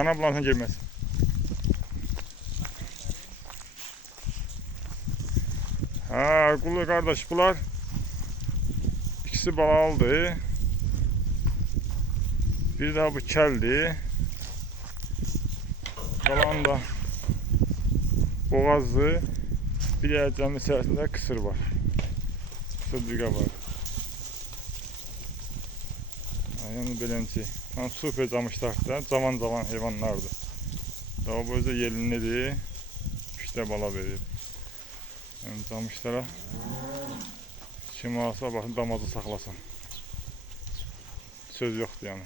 Dana bulansa girmez. Ha, Qulu kardeş bunlar ikisi balalıdır. Bir daha bu keldi. Kalan da boğazlı. Bir yerden içerisinde kısır var. Kısırcığa var. Yani belenci. Tam super camışlar. Zaman hayvanlardı. Daha bu özde yelinlidir. İşte bala verir. Yani camışlara kim alsa bakın damazı saklasın. Söz yoktu yani.